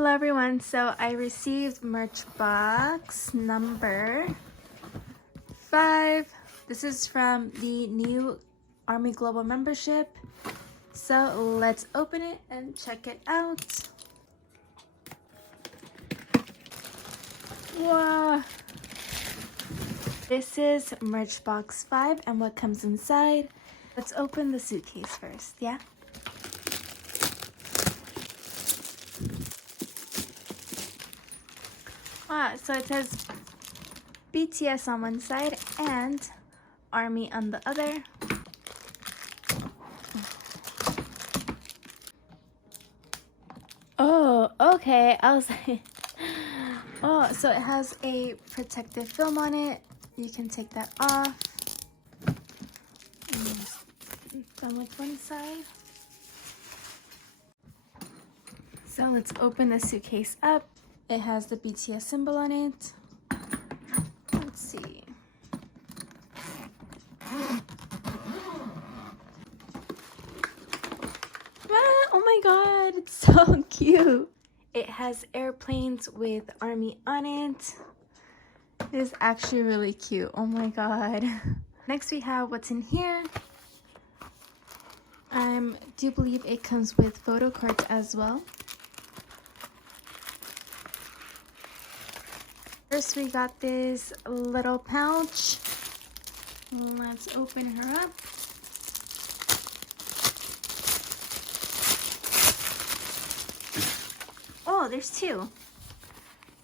Hello everyone, so I received merch box number 5. This is from the new Army Global membership. So let's open it and check it out. Wow. This is merch box 5 and what comes inside. Let's open the suitcase first, yeah? So it says BTS on one side and Army on the other. Oh, okay. I was like, oh, so it has a protective film on it. You can take that off. Done with one side. So let's open the suitcase up. It has the BTS symbol on it. Let's see. Oh my god, it's so cute. It has airplanes with Army on it. It is actually really cute. Oh my god. Next we have what's in here. I do believe it comes with photo cards as well. First we got this little pouch. Let's open her up. Oh, there's two.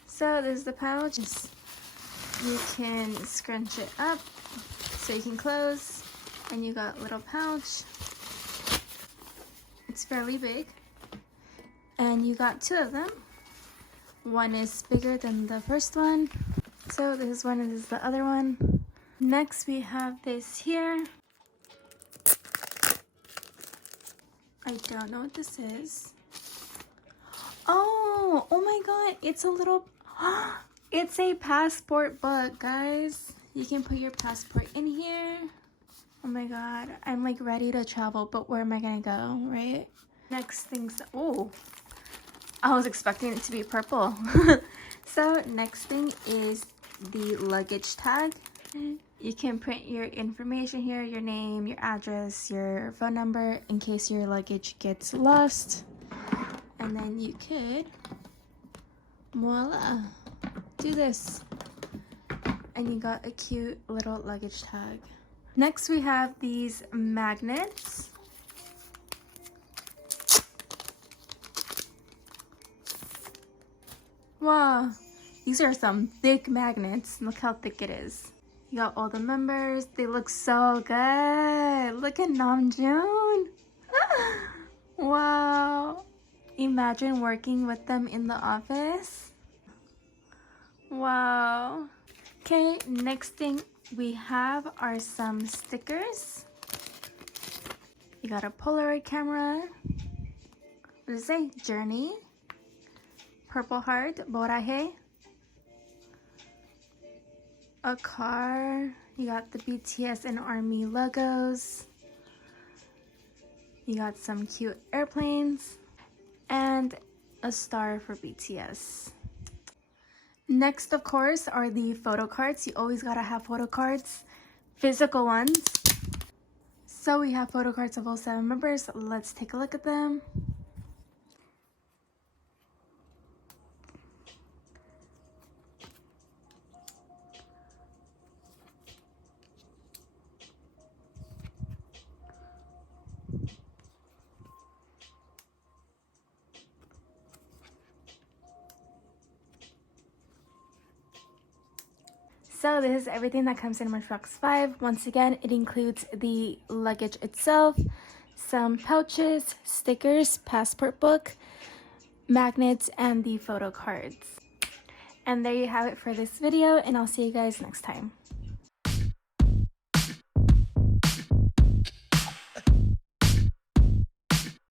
So there's the pouch. You can scrunch it up so you can close, and you got a little pouch. It's fairly big, and you got two of them. One is bigger than the first one. So this one is the other one. Next we have this here. I don't know what this is. Oh my god, it's a little, it's a passport book, guys. You can put your passport in here. Oh my god, I'm like ready to travel, but where am I gonna go, right? Next thing's, oh, I was expecting it to be purple. So next thing is the luggage tag. You can print your information here, your name, your address, your phone number in case your luggage gets lost. And then you could, voila, do this. And you got a cute little luggage tag. Next we have these magnets. Wow, these are some thick magnets. Look how thick it is. You got all the members. They look so good. Look at Namjoon. Wow. Imagine working with them in the office. Wow. Okay, next thing we have are some stickers. You got a Polaroid camera. What does it say? Journey. Purple heart, Boraje. A car. You got the BTS and Army logos. You got some cute airplanes. And a star for BTS. Next, of course, are the photo cards. You always gotta have photo cards. Physical ones. So we have photo cards of all 7 members. Let's take a look at them. So this is everything that comes in merch box 5. Once again, it includes the luggage itself, some pouches, stickers, passport book, magnets, and the photo cards. And there you have it for this video, and I'll see you guys next time.